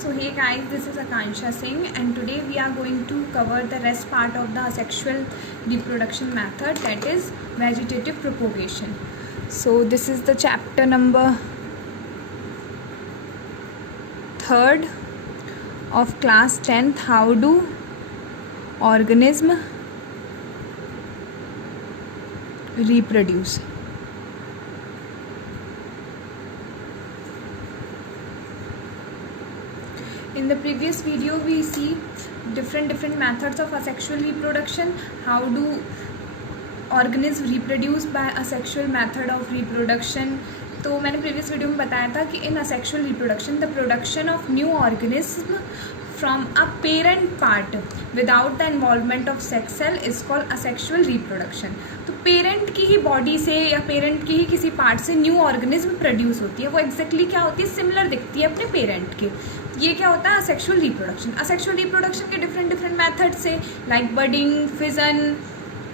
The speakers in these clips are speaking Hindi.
So hey guys, this is Akansha Singh and today we are going to cover the rest part of the asexual reproduction method, that is vegetative propagation. So this is the chapter number 3rd of class 10th, how do organism reproduce. In the previous video we see different methods of asexual reproduction. How do organisms reproduce by asexual method of reproduction. तो मैंने प्रीवियस वीडियो में बताया था कि in asexual reproduction the production of new organism from a parent part without the involvement of sex cell is called asexual reproduction. तो पेरेंट की ही बॉडी से या पेरेंट की ही किसी पार्ट से न्यू ऑर्गेनिज्म प्रोड्यूस होती है. वो एग्जैक्टली क्या होती है, सिमिलर दिखती है अपने पेरेंट के. ये क्या होता है, असेक्सुअल रिप्रोडक्शन. असेक्सुअल रिप्रोडक्शन के डिफरेंट मेथड से like budding, fission,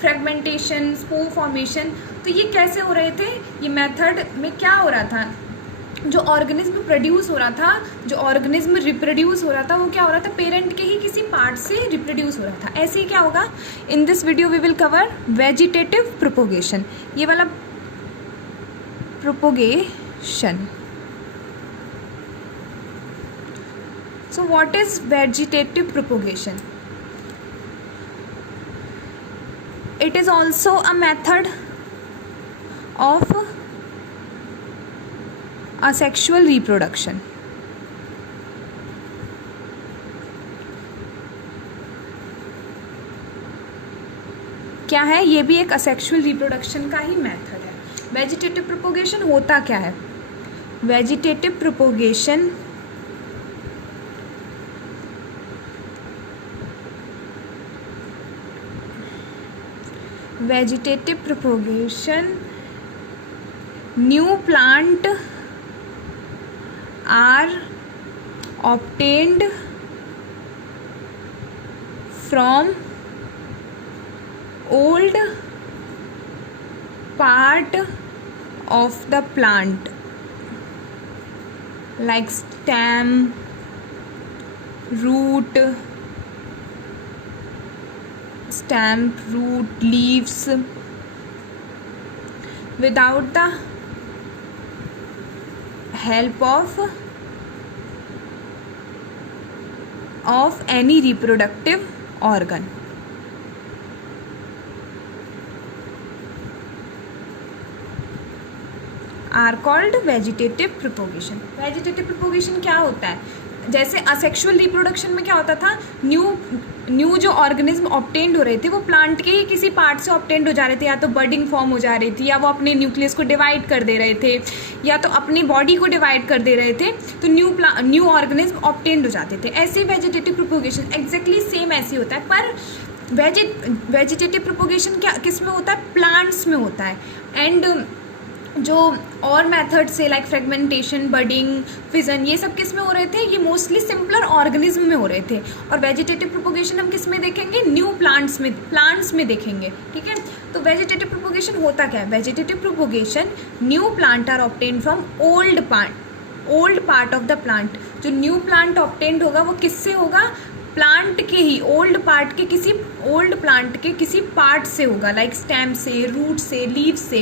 fragmentation, spore formation. तो ये कैसे हो रहे थे, ये मेथड में क्या हो रहा था, जो ऑर्गेनिज्म प्रोड्यूस हो रहा था, जो ऑर्गेनिज्म रिप्रोड्यूस हो रहा था, वो क्या हो रहा था, पेरेंट के ही किसी पार्ट से रिप्रोड्यूस हो रहा था. ऐसे ही क्या होगा, in this video we will cover vegetative propagation. ये वाला propagation. So what is vegetative propagation? It is also a method of asexual reproduction. क्या है, ये भी एक असेक्सुअल रिप्रोडक्शन का ही मेथड है. वेजिटेटिव प्रोपोगेशन होता क्या है? Vegetative propagation vegetative propagation, new plant are obtained from old part of the plant like stem, root, leaves without the help of any reproductive organ. Are called vegetative propagation. Vegetative propagation क्या होता है, जैसे असेक्सुअल रिप्रोडक्शन में क्या होता था, न्यू जो ऑर्गेनिज्म ऑब्टेन्ड हो रहे थे वो प्लांट के ही किसी पार्ट से ऑब्टेन्ड हो जा रहे थे, या तो बडिंग फॉर्म हो जा रही थी, या वो अपने न्यूक्लियस को डिवाइड कर दे रहे थे, या तो अपनी बॉडी को डिवाइड कर दे रहे थे, तो न्यू ऑर्गेनिज्म ऑब्टेन्ड हो जाते थे. ऐसे ही वेजिटेटिव प्रोपोगेशन एग्जैक्टली सेम ऐसे होता है. पर वेजिटेटिव प्रोपोगेशन क्या किस में होता है, प्लांट्स में होता है. एंड जो और मेथड से लाइक फ्रेगमेंटेशन, बडिंग, फिजन, ये सब किस में हो रहे थे, ये मोस्टली सिंपलर ऑर्गेनिज्म में हो रहे थे. और वेजिटेटिव प्रोपोगेशन हम किस में देखेंगे, न्यू प्लांट्स में देखेंगे. ठीक है, तो वेजिटेटिव प्रोपोगेशन होता क्या है? Vegetative propagation, new plant are obtained from old part of the plant. जो न्यू प्लांट ऑब्टेन्ड होगा वो किससे होगा, प्लांट के ही ओल्ड प्लांट के किसी पार्ट से होगा, लाइक स्टेम से, रूट से, लीव से,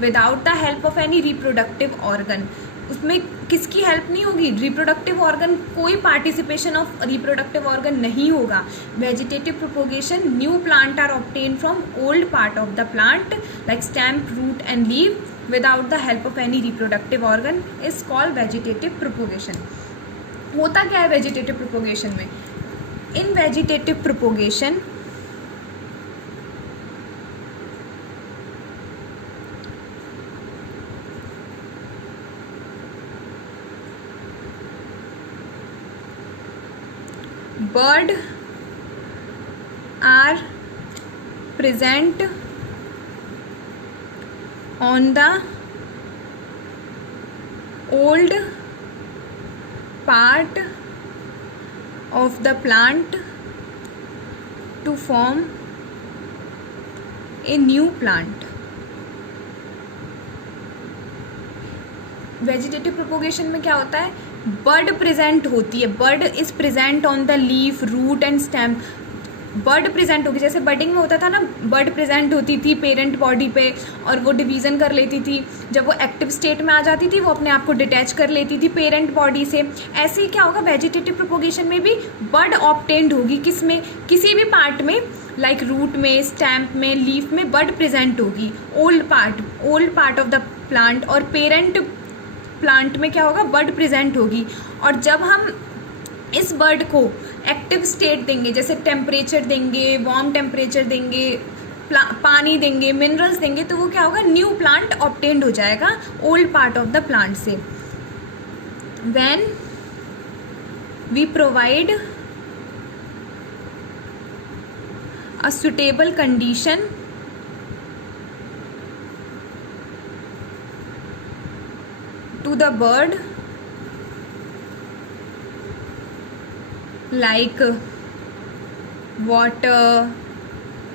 without the help of any reproductive organ. उसमें किसकी हेल्प नहीं होगी, रिप्रोडक्टिव ऑर्गन, कोई पार्टिसिपेशन ऑफ रिप्रोडक्टिव ऑर्गन नहीं होगा. Vegetative propagation, new plant are obtain from old part of the plant like stem, root and leave without the help of any reproductive organ is called vegetative propagation. होता क्या है वेजिटेटिव प्रोपोगेशन में? In vegetative propagation, bird are present on the old part of the plant to form a new plant. Vegetative propagation में क्या होता है, बर्ड प्रेजेंट होती है, bud is present on the leaf, root and stem. Bud present होगी, जैसे बडिंग में होता था ना, बर्ड प्रेजेंट होती थी पेरेंट बॉडी पे और वो डिवीज़न कर लेती थी। जब वो एक्टिव स्टेट में आ जाती थी वो अपने आप को डिटैच कर लेती थी पेरेंट बॉडी से। ऐसे ही क्या होगा, वेजिटेटिव प्रोपोगेशन में भी बर्ड ऑब्टेन्ड होगी, किस में, किसी भी पार्ट में, लाइक रूट में, स्टेम में, लीफ में बर्ड प्रेजेंट होगी, old part of the plant. और पेरेंट प्लांट में क्या होगा, बर्ड प्रेजेंट होगी। और जब हम इस बर्ड को एक्टिव स्टेट देंगे, जैसे टेम्परेचर देंगे, वार्म टेम्परेचर देंगे, पानी देंगे, मिनरल्स देंगे, तो वो क्या होगा, न्यू प्लांट ऑब्टेन्ड हो जाएगा old part of the plant से। When we provide a suitable condition to the bird, like water,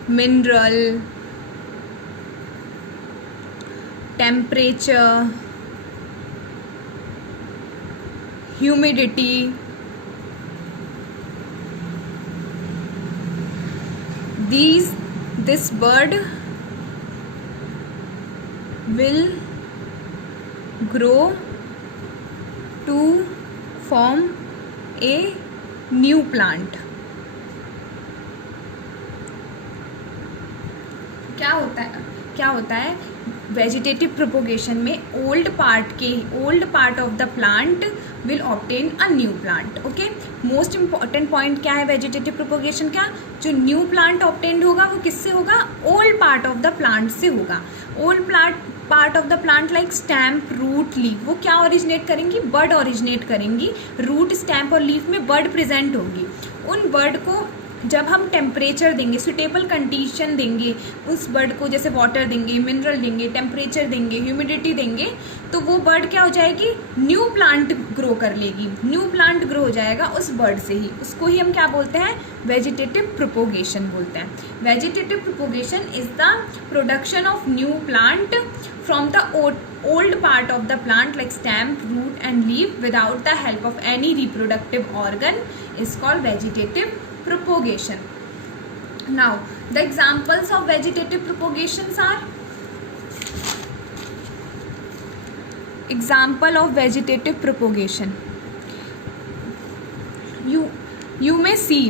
mineral, temperature, humidity, this bird will grow to form a new plant। क्या होता है वेजिटेटिव प्रोपोगेशन में, old part of the plant will obtain a new plant. Okay, most important point क्या है वेजिटेटिव प्रोपोगेशन का, जो न्यू प्लांट ऑब्टेन्ड होगा वो किससे होगा, old part of the plant से होगा। Old part of the plant like stem, root, leaf, वो क्या ओरिजिनेट करेंगी, बर्ड ओरिजिनेट करेंगी। रूट, स्टैम्प और लीफ में बर्ड प्रेजेंट होगी। उन बर्ड को जब हम टेम्परेचर देंगे, सुटेबल कंडीशन देंगे उस बर्ड को, जैसे वाटर देंगे, मिनरल देंगे, टेम्परेचर देंगे, ह्यूमिडिटी देंगे, तो वो बर्ड क्या हो जाएगी, न्यू प्लांट ग्रो कर लेगी। न्यू प्लांट ग्रो हो जाएगा उस बर्ड से ही, उसको ही हम क्या बोलते हैं, वेजिटेटिव प्रोपोगेशन बोलते हैं। Vegetative propagation is the production of new plant from the old part of the plant like stem, root and leaf without the help of any reproductive organ is called vegetative propagation. Now the examples of vegetative propagations are, example of vegetative propagation, you may see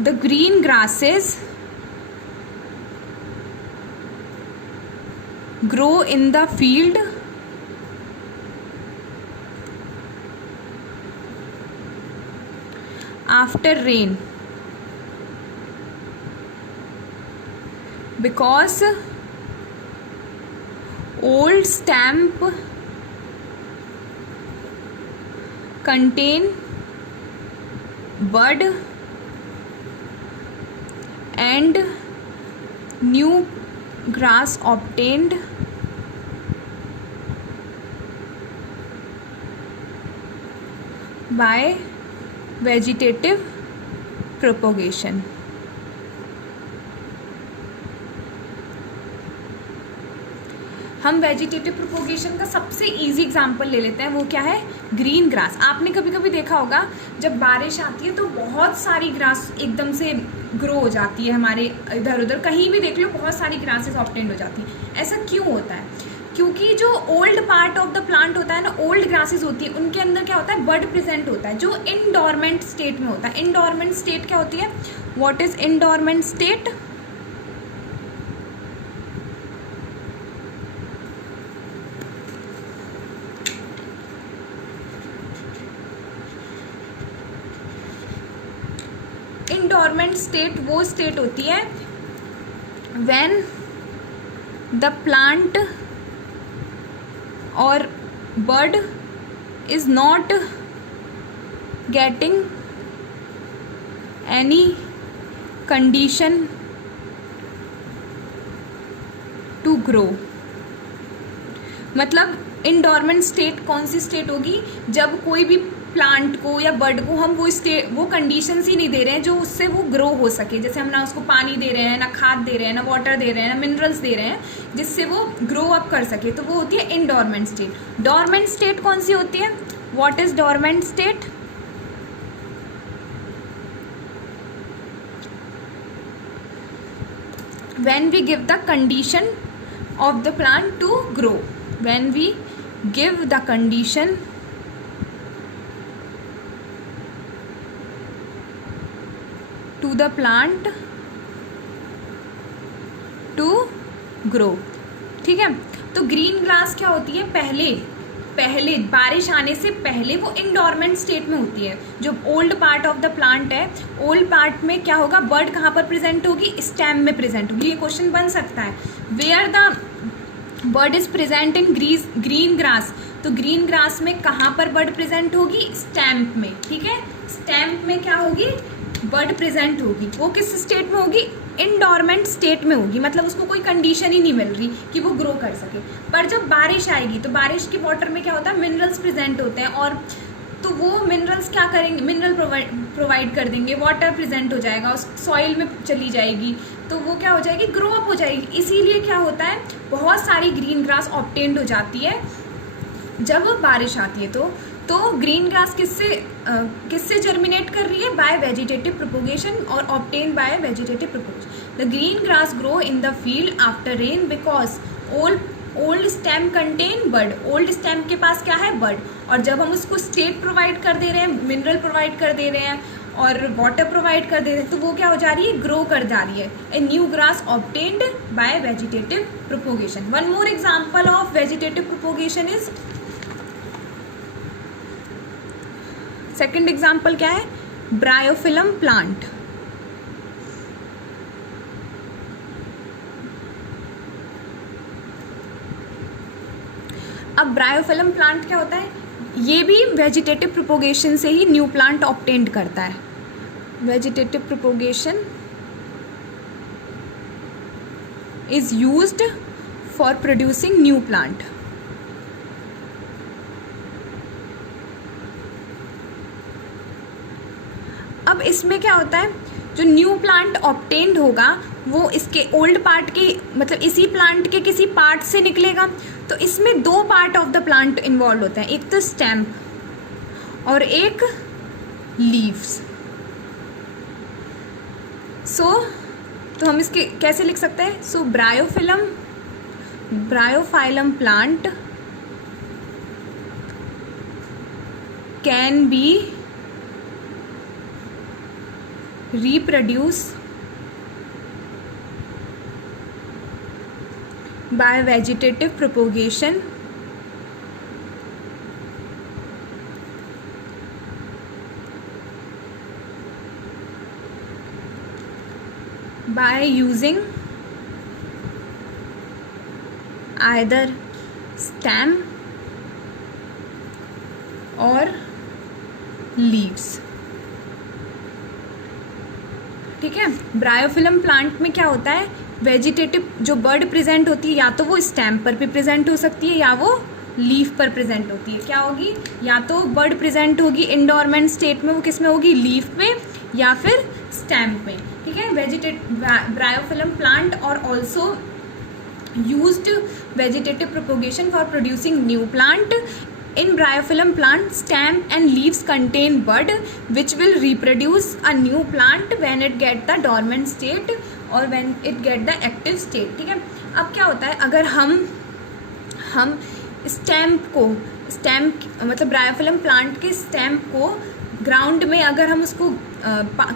the green grasses grow in the field after rain because old stem contain bud and new grass obtained by vegetative propagation। हम वेजिटेटिव प्रोपोगेशन का सबसे इजी एग्जांपल ले लेते हैं, वो क्या है, ग्रीन ग्रास। आपने कभी कभी देखा होगा जब बारिश आती है तो बहुत सारी ग्रास एकदम से ग्रो हो जाती है, हमारे इधर उधर कहीं भी देख लो बहुत सारी ग्रासेस ऑब्टेन हो जाती हैं। ऐसा क्यों होता है, क्योंकि जो old part of the plant होता है ना, ओल्ड ग्रासेस होती है, उनके अंदर क्या होता है, बर्ड प्रेजेंट होता है, जो इनडोरमेंट स्टेट में होता है। इनडोरमेंट स्टेट क्या होती है, व्हाट इज इनडोरमेंट स्टेट, इनडोरमेंट स्टेट वो स्टेट होती है when the plant or bird is not getting any condition to grow। मतलब इनडोरमेंट स्टेट कौन सी स्टेट होगी, जब कोई भी प्लांट को या बर्ड को हम वो कंडीशंस ही नहीं दे रहे हैं जो उससे वो ग्रो हो सके। जैसे हम ना उसको पानी दे रहे हैं, ना खाद दे रहे हैं, ना वाटर दे रहे हैं, ना मिनरल्स दे रहे हैं जिससे वो ग्रो अप कर सके, तो वो होती है इनडोरमेंट स्टेट। डोरमेंट स्टेट कौन सी होती है? What is dormant state? when we give the condition of the plant to grow, when we give the condition to the plant to grow, ठीक है। तो ग्रीन ग्रास क्या होती है? पहले बारिश आने से पहले वो इनडोरमेंट स्टेट में होती है। जो old part of the plant है, ओल्ड पार्ट में क्या होगा? बर्ड कहाँ पर प्रेजेंट होगी? स्टेम में प्रेजेंट होगी। ये क्वेश्चन बन सकता है, where the bud is present in green grass. तो ग्रीन ग्रास में कहाँ पर बर्ड प्रेजेंट होगी? स्टैम्प में, ठीक है। स्टैम्प में क्या होगी? बर्ड प्रेजेंट होगी। वो किस स्टेट में होगी? इनडोरमेंट स्टेट में होगी, मतलब उसको कोई कंडीशन ही नहीं मिल रही कि वो ग्रो कर सके। पर जब बारिश आएगी तो बारिश के वाटर में क्या होता है? मिनरल्स प्रेजेंट होते हैं, और तो वो मिनरल्स क्या करेंगे? मिनरल प्रोवाइड कर देंगे, वाटर प्रेजेंट हो जाएगा, उस सॉइल में चली जाएगी, तो वो क्या हो जाएगी? ग्रो अप हो जाएगी। इसीलिए क्या होता है? बहुत सारी ग्रीन ग्रास ऑब्टेन्ड हो जाती है जब बारिश आती है। तो ग्रीन ग्रास किससे जर्मिनेट कर रही है? बाय वेजिटेटिव प्रोपोगेशन और obtain bye vegetative propagation. The green grass grow in the field after rain because old stem contain bird. Old stem के पास क्या है? बर्ड। और जब हम उसको स्टेट प्रोवाइड कर दे रहे हैं, मिनरल प्रोवाइड कर दे रहे हैं और वाटर प्रोवाइड कर दे रहे हैं, तो वो क्या हो जा रही है? ग्रो कर जा रही है। A new grass obtained by vegetative propagation. One more example of vegetative propagation is, second example क्या है? Bryophyllum plant. अब ब्रायोफिलम प्लांट क्या होता है? ये भी वेजिटेटिव प्रोपोगेशन से ही न्यू प्लांट ऑब्टेन्ड करता है। Vegetative propagation is used for producing new plant. अब इसमें क्या होता है? जो न्यू प्लांट ऑब्टेन्ड होगा वो इसके ओल्ड पार्ट के, मतलब इसी प्लांट के किसी पार्ट से निकलेगा। तो इसमें दो part of the plant involve होते हैं, एक तो स्टेम और एक लीव्स। तो हम इसके कैसे लिख सकते हैं? So bryophyllum plant can be reproduce by vegetative propagation by using either stem or leaves, ठीक है। ब्रायोफिलम प्लांट में क्या होता है? वेजिटेटिव जो बर्ड प्रेजेंट होती है, या तो वो स्टेम पर भी प्रेजेंट हो सकती है या वो लीफ पर प्रेजेंट होती है। क्या होगी? या तो बर्ड प्रेजेंट होगी इनडोरमेंट स्टेट में, वो किस में होगी? लीफ पे या फिर स्टेम में, ठीक है। ब्रायोफिलम प्लांट और also used vegetative propagation for producing new plant. In bryophyllum plant, stem and leaves contain bud which will reproduce a new plant when it get the dormant state or when it get the active state, ठीक है। अब क्या होता है? अगर हम स्टेम मतलब ब्रायोफिलम प्लांट के स्टेम को ग्राउंड में अगर हम उसको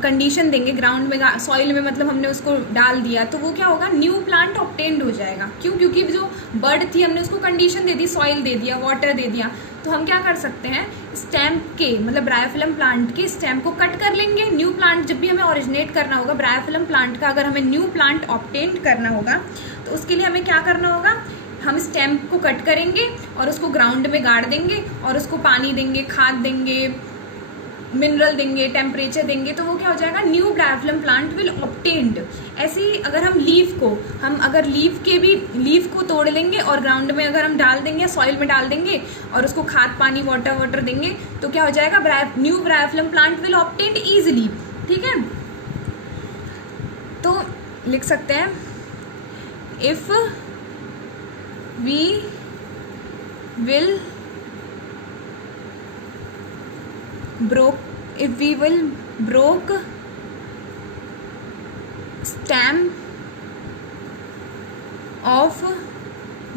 कंडीशन देंगे, ग्राउंड में सॉइल में मतलब हमने उसको डाल दिया, तो वो क्या होगा? न्यू प्लांट ऑब्टेन्ड हो जाएगा। क्यों? क्योंकि जो बर्ड थी हमने उसको कंडीशन दे दी, सॉइल दे दिया, वाटर दे दिया। तो हम क्या कर सकते हैं? स्टेम के मतलब ब्रायोफिलम प्लांट के स्टेम को कट कर लेंगे। न्यू प्लांट जब भी हमें ओरिजिनेट करना होगा ब्रायोफिलम प्लांट का, अगर हमें न्यू प्लांट ऑब्टेन्ड करना होगा तो उसके लिए हमें क्या करना होगा? हम स्टेम को कट करेंगे और उसको ग्राउंड में गाड़ देंगे और उसको पानी देंगे, खाद देंगे, मिनरल देंगे, टेम्परेचर देंगे, तो वो क्या हो जाएगा, new bryophyllum plant will obtained. ऐसे ही अगर हम अगर लीफ को तोड़ लेंगे और ग्राउंड में अगर हम डाल देंगे, सॉइल में डाल देंगे और उसको खाद पानी वाटर देंगे, तो क्या हो जाएगा, new bryophyllum plant will obtained easily. ठीक है, तो लिख सकते हैं if we will broke stem of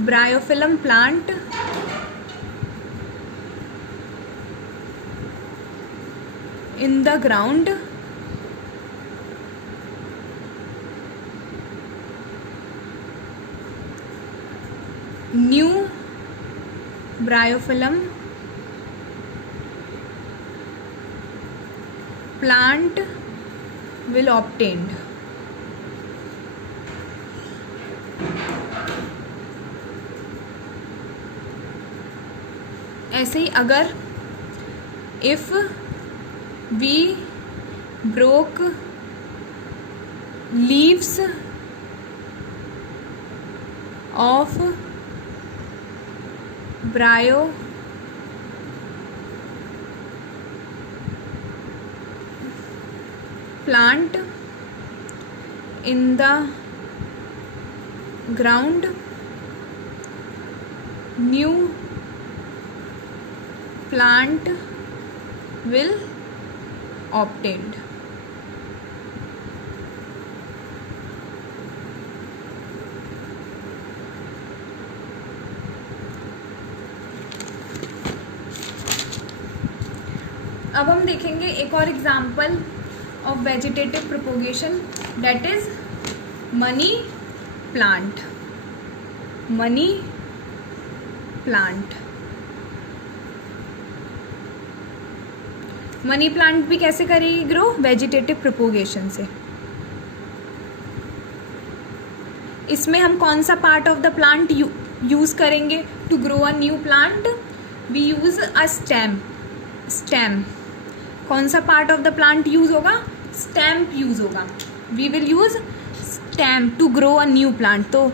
bryophyllum plant in the ground, new bryophyllum plant will obtained। ऐसे ही अगर if we broke leaves of ब्रायो plant in the ground, new plant will obtained. अब हम देखेंगे एक और example of vegetative propagation, that is money plant. Money plant भी कैसे करेगी ग्रो, वेजिटेटिव प्रोपोगेशन से। इसमें हम कौन सा part of the plant use करेंगे to grow a new plant, we use a stem. कौन सा part of the plant use होगा, स्टेम यूज होगा। We will use stem to grow a new plant. तो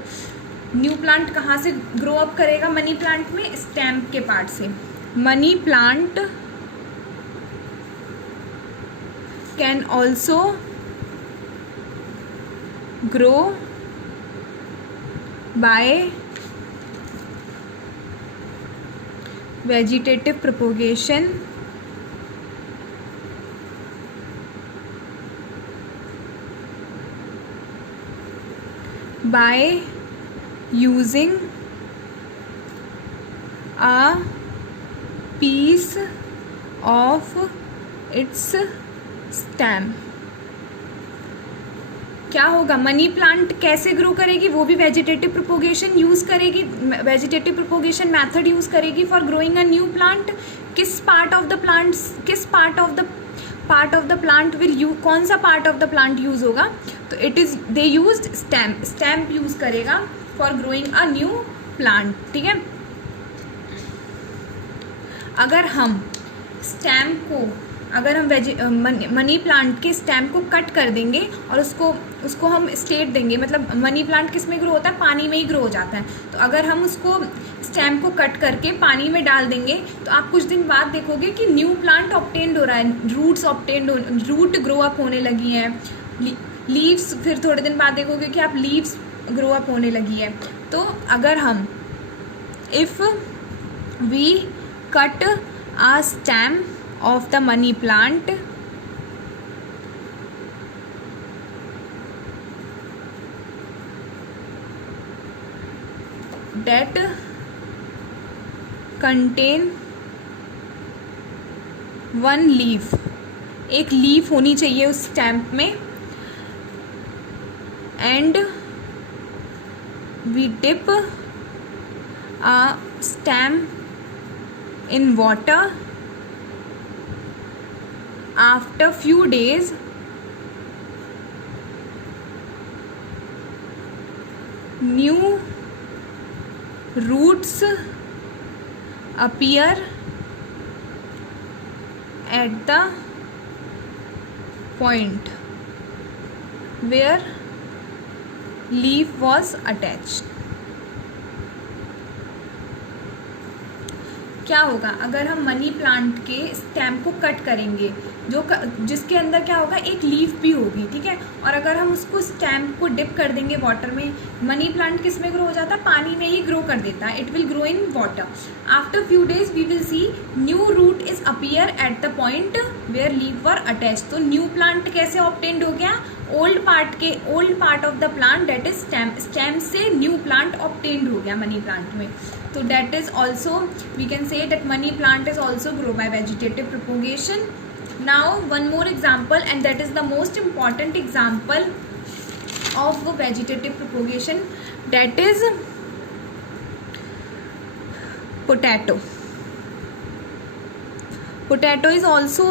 न्यू प्लांट कहाँ से ग्रो अप करेगा मनी प्लांट में, स्टेम के पार्ट से। Money plant can also grow by vegetative propagation by using a piece of its stem। क्या होगा, मनी प्लांट कैसे ग्रो करेगी, वो भी वेजिटेटिव प्रोपोगेशन यूज करेगी, वेजिटेटिव प्रोपोगेशन मेथड यूज करेगी for growing a new plant. किस part of the plant will you, कौन सा part of the plant use होगा, तो it is they used stem use करेगा for growing a new plant. ठीक है, अगर हम स्टेम को, अगर हम मनी प्लांट के स्टेम को कट कर देंगे और उसको हम स्टेट देंगे, मतलब मनी प्लांट किस में ग्रो होता है, पानी में ही ग्रो हो जाता है। तो अगर हम उसको स्टेम को कट करके पानी में डाल देंगे तो आप कुछ दिन बाद देखोगे कि न्यू प्लांट ऑब्टेन्ड हो रहा है, रूट ग्रो अप होने लगी हैं, लीव्स, फिर थोड़े दिन बाद देखोगे कि आप लीव्स ग्रो अप होने लगी है। तो अगर हम if we cut a stem of the money plant that contain one leaf, एक लीफ होनी चाहिए उस स्टैम्प में, and we dip a stem in water, after few days new roots appear at the point where leaf was attached. क्या होगा अगर हम मनी प्लांट के स्टेम को कट करेंगे, जिसके अंदर क्या होगा, एक लीफ भी होगी, ठीक है, और अगर हम उसको स्टेम को डिप कर देंगे वाटर में, मनी प्लांट किस में ग्रो हो जाता है, पानी में ही ग्रो कर देता है, it will grow in water. After few days we will see new root is appear at the point where leaf were attach. तो न्यू प्लांट कैसे ऑब्टेन्ड हो गया, old part of the plant that is stem से न्यू प्लांट ऑब्टेन्ड हो गया मनी प्लांट में. So that is also, we can say that money plant is also grow by vegetative propagation. Now one more example, and that is the most important example of vegetative propagation, that is potato. Potato is also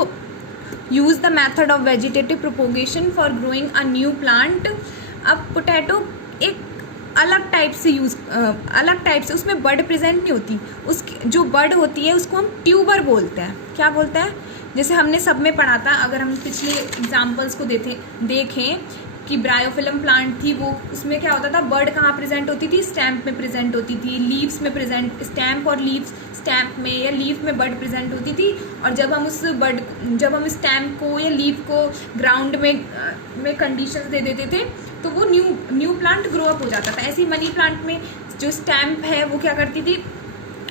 use the method of vegetative propagation for growing a new plant. अब पोटैटो एक अलग टाइप से उसमें बड प्रेजेंट नहीं होती, उसकी जो बड होती है उसको हम ट्यूबर बोलते हैं. क्या बोलते हैं, जैसे हमने सब में पढ़ा था, अगर हम पिछले एग्जाम्पल्स को देखें कि ब्रायोफिलम प्लांट थी, वो उसमें क्या होता था, बर्ड कहाँ प्रेजेंट होती थी, स्टैम्प में प्रेजेंट होती थी, लीव्स में प्रेजेंट, स्टैम्प और लीव्स, स्टैम्प में या लीफ में बर्ड प्रेजेंट होती थी. और जब हम स्टैम्प को या लीफ को ग्राउंड में कंडीशंस दे देते थे तो वो न्यू प्लांट ग्रो अप हो जाता था. ऐसे ही मनी प्लांट में जो स्टैम्प है वो क्या करती थी,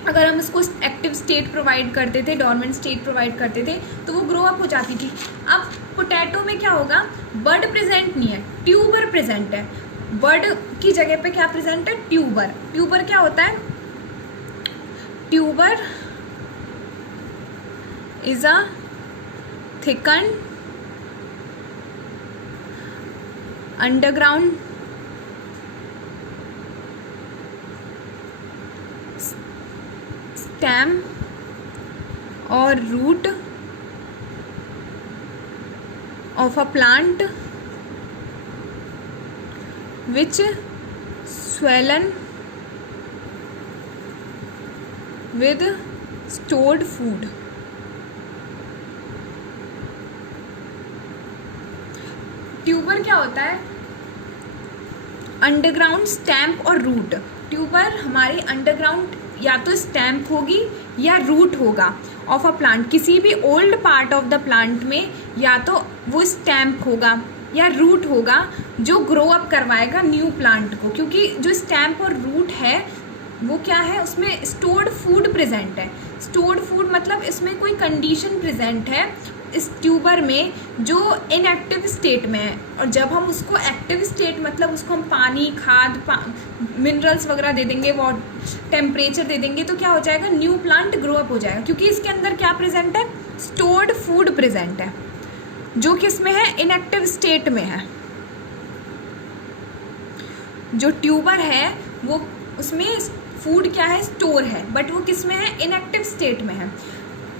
अगर हम उसको एक्टिव स्टेट प्रोवाइड करते थे, डॉर्मेंट स्टेट प्रोवाइड करते थे, तो वो ग्रो अप हो जाती थी. अब पोटैटो में क्या होगा, बर्ड प्रेजेंट नहीं है, ट्यूबर प्रेजेंट है. बर्ड की जगह पे क्या प्रेजेंट है, ट्यूबर. ट्यूबर क्या होता है, tuber is a thicken underground stem और root of a plant which swollen with stored food. Tuber क्या होता है, अंडरग्राउंड स्टैम्प और रूट. ट्यूबर हमारी अंडरग्राउंड या तो स्टैम्प होगी या रूट होगा ऑफ अ प्लांट. किसी भी old part of the plant में या तो वो स्टैम्प होगा या रूट होगा जो ग्रो अप करवाएगा न्यू प्लांट को, क्योंकि जो स्टैम्प और रूट है वो क्या है, उसमें स्टोर्ड फूड प्रेजेंट है. स्टोर्ड फूड मतलब इसमें कोई कंडीशन प्रेजेंट है इस ट्यूबर में जो इनएक्टिव स्टेट में है. और जब हम उसको एक्टिव स्टेट मतलब उसको हम पानी, खाद, मिनरल्स वगैरह दे देंगे, वो टेम्परेचर दे देंगे, तो क्या हो जाएगा, न्यू प्लांट ग्रो अप हो जाएगा. क्योंकि इसके अंदर क्या प्रेजेंट है, स्टोर्ड फूड प्रेजेंट है, जो किस में है, इनएक्टिव स्टेट में है. जो ट्यूबर है वो उसमें फूड क्या है, स्टोर है, बट वो किस में है, इनएक्टिव स्टेट में है.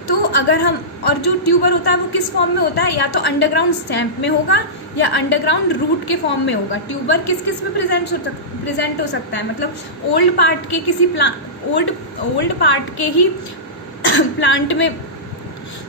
तो अगर हम, और जो ट्यूबर होता है वो किस फॉर्म में होता है, या तो अंडरग्राउंड स्टैम्प में होगा या अंडरग्राउंड रूट के फॉर्म में होगा. ट्यूबर किस में प्रेजेंट हो सकता है, मतलब ओल्ड पार्ट के किसी ओल्ड पार्ट के ही प्लांट में.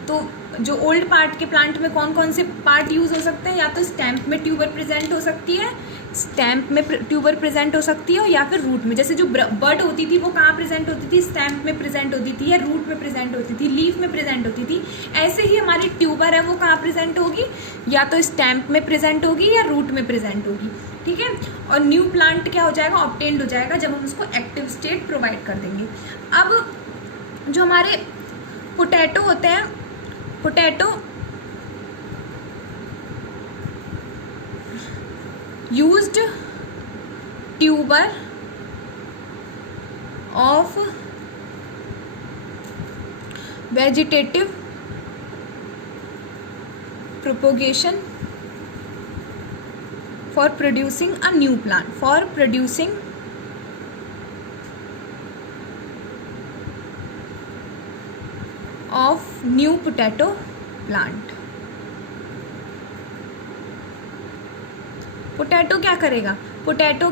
तो जो ओल्ड पार्ट के प्लांट में कौन कौन से पार्ट यूज़ हो सकते हैं, या तो स्टैम्प में ट्यूबर प्रेजेंट हो सकती है, स्टैम्प में ट्यूबर प्रेजेंट हो सकती है, या फिर रूट में. जैसे जो बर्ड होती थी वो कहाँ प्रेजेंट होती थी, स्टैम्प में प्रेजेंट होती थी, या रूट में प्रेजेंट होती थी, लीफ में प्रेजेंट होती थी. ऐसे ही हमारी ट्यूबर है वो कहाँ प्रेजेंट होगी, या तो स्टैम्प में प्रेजेंट होगी या रूट में प्रेजेंट होगी. ठीक है, और न्यू प्लांट क्या हो जाएगा, ऑब्टेन्ड हो जाएगा जब हम उसको एक्टिव स्टेट प्रोवाइड कर देंगे. अब जो हमारे पोटैटो होते हैं, potato used tuber of vegetative propagation for producing a new plant, for producing of new potato plant. Potato क्या करेगा, पोटैटो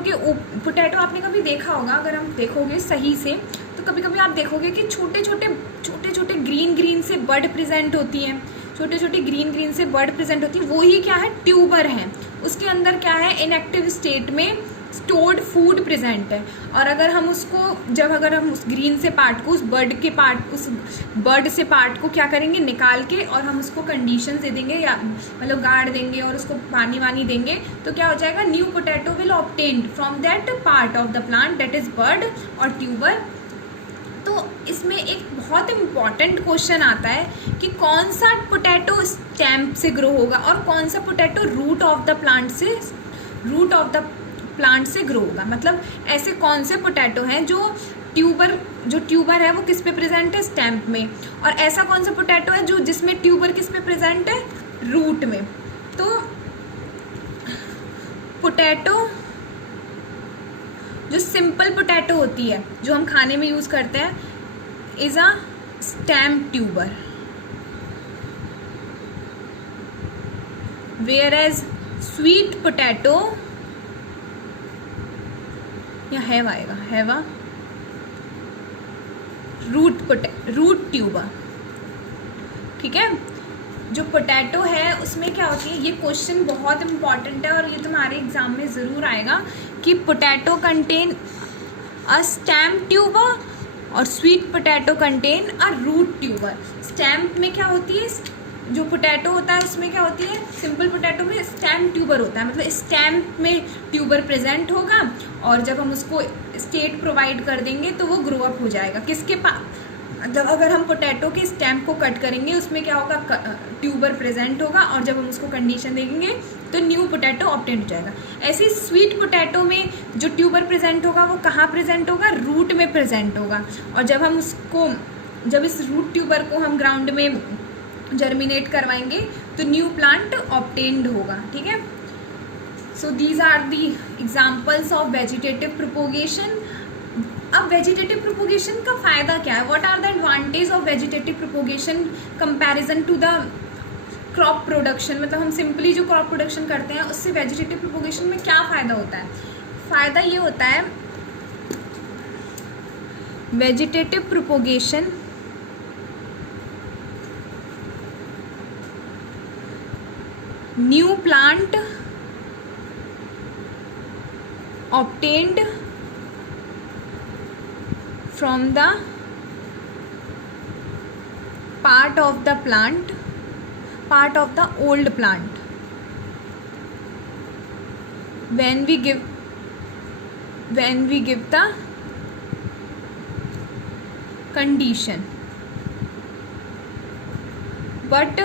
आपने कभी देखा होगा, अगर हम देखोगे सही से तो कभी कभी आप देखोगे कि छोटे छोटे ग्रीन से बड प्रेजेंट होती हैं. छोटे छोटे ग्रीन ग्रीन से बर्ड प्रेजेंट होती है, वो ही क्या है, ट्यूबर है। उसके अंदर क्या है, इनएक्टिव स्टेट में स्टोर्ड फूड प्रेजेंट है। और अगर हम उसको अगर हम उस ग्रीन से पार्ट को, उस बर्ड से पार्ट को क्या करेंगे, निकाल के, और हम उसको कंडीशन दे देंगे या मतलब गाड़ देंगे और उसको पानी वानी देंगे, तो क्या हो जाएगा, new potato will obtained from that part of the plant that is bird और ट्यूबर। तो इसमें एक बहुत इम्पॉर्टेंट क्वेश्चन आता है कि कौन सा पोटैटो स्टेम से ग्रो होगा और कौन सा potato root of the plant से ग्रो होगा। मतलब ऐसे कौन से पोटैटो हैं जो ट्यूबर है वो किस पे प्रेजेंट है, स्टेम में, और ऐसा कौन सा पोटैटो है जो जिसमें ट्यूबर किस पे प्रेजेंट है, रूट में। तो पोटैटो जो सिंपल पोटैटो होती है जो हम खाने में यूज करते हैं is a stem tuber, whereas sweet potato या हैव आएगा, हैव अ रूट ट्यूबर। ठीक है, जो पोटैटो है उसमें क्या होती है, ये क्वेश्चन बहुत इंपॉर्टेंट है और ये तुम्हारे एग्जाम में ज़रूर आएगा कि potato contain a stem tuber और sweet potato contain a root tuber. Stem में क्या होती है, जो पोटैटो होता है उसमें क्या होती है, सिंपल पोटैटो में स्टेम ट्यूबर होता है, मतलब स्टेम में ट्यूबर प्रेजेंट होगा और जब हम उसको स्टेट प्रोवाइड कर देंगे तो वो ग्रो अप हो जाएगा किसके पास, जब अगर हम पोटैटो के स्टेम को कट करेंगे उसमें क्या होगा, ट्यूबर प्रेजेंट होगा और जब हम उसको कंडीशन देंगे तो न्यू पोटैटो ऑब्टेन हो जाएगा। ऐसे ही स्वीट पोटैटो में जो ट्यूबर प्रेजेंट होगा वो कहाँ प्रेजेंट होगा, रूट में प्रेजेंट होगा, और जब इस रूट ट्यूबर को हम ग्राउंड में जर्मिनेट करवाएंगे तो न्यू प्लांट ऑब्टेन्ड होगा। ठीक है, so these are the examples of vegetative propagation. अब वेजिटेटिव प्रोपोगेशन का फ़ायदा क्या है, what are the advantage of vegetative propagation comparison to the crop production. मतलब हम सिंपली जो क्रॉप प्रोडक्शन करते हैं उससे वेजिटेटिव प्रोपोगेशन में क्या फ़ायदा होता है। फ़ायदा ये होता है, vegetative propagation new plant obtained from the part of the old plant when we give the condition, but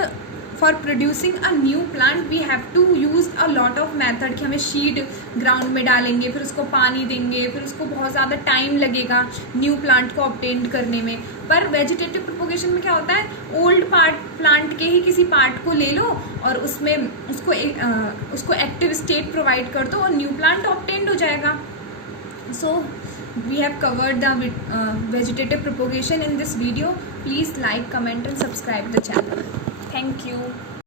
for producing a new plant we have to use a lot of method कि हमें सीड ग्राउंड में डालेंगे, फिर उसको पानी देंगे, फिर उसको बहुत ज़्यादा टाइम लगेगा न्यू प्लांट को ऑब्टेन करने में। पर वेजिटेटिव प्रोपोगेशन में क्या होता है, ओल्ड प्लांट के ही किसी पार्ट को ले लो और उसमें उसको एक्टिव स्टेट प्रोवाइड कर दो और न्यू प्लांट ऑब्टेन हो जाएगा। So we have covered the vegetative propagation in this video. Please like, comment and subscribe the channel. Thank you.